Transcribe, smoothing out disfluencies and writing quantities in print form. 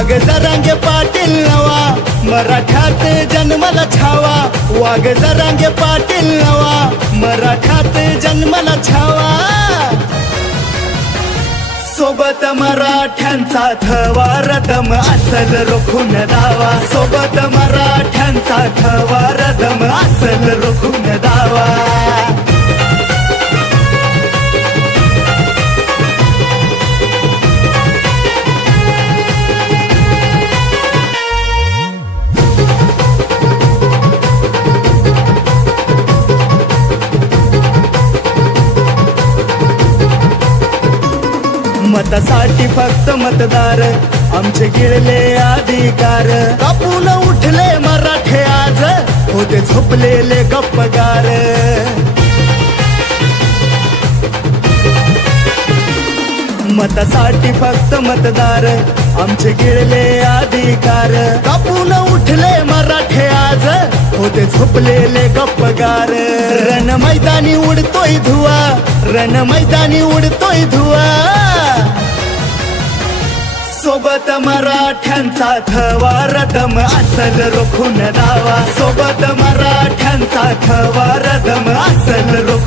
वाघ जरांगे पाटील नवा, मराठ्यात जन्मला छावा. वाघ जरांगे पाटील नवा, मराठ्यात जन्मला छावा. सोबत मराठ्यांचा थवा, रदम असल रोखून दावा. सोबत मराठ्यांचा थवा, रदम असल रोखून दावा. मतासाठी फक्त मतदार, आमचे गिळले अधिकार. कापून उठले मराठे आज, होते झोपलेले गप्पगार. मतासाठी फक्त मतदार, आमचे गिळले अधिकार. कापून उठले मराठे आज, होते झोपलेले गप्पगार. रण मैदानी उडतोय धुवा, रण मैदानी उडतोय धुवा. सोबत मराठ्यांचा थवा, रदम असल रोखून दावा. सोबत मराठ्यांचा थवा, रदम असल रोखून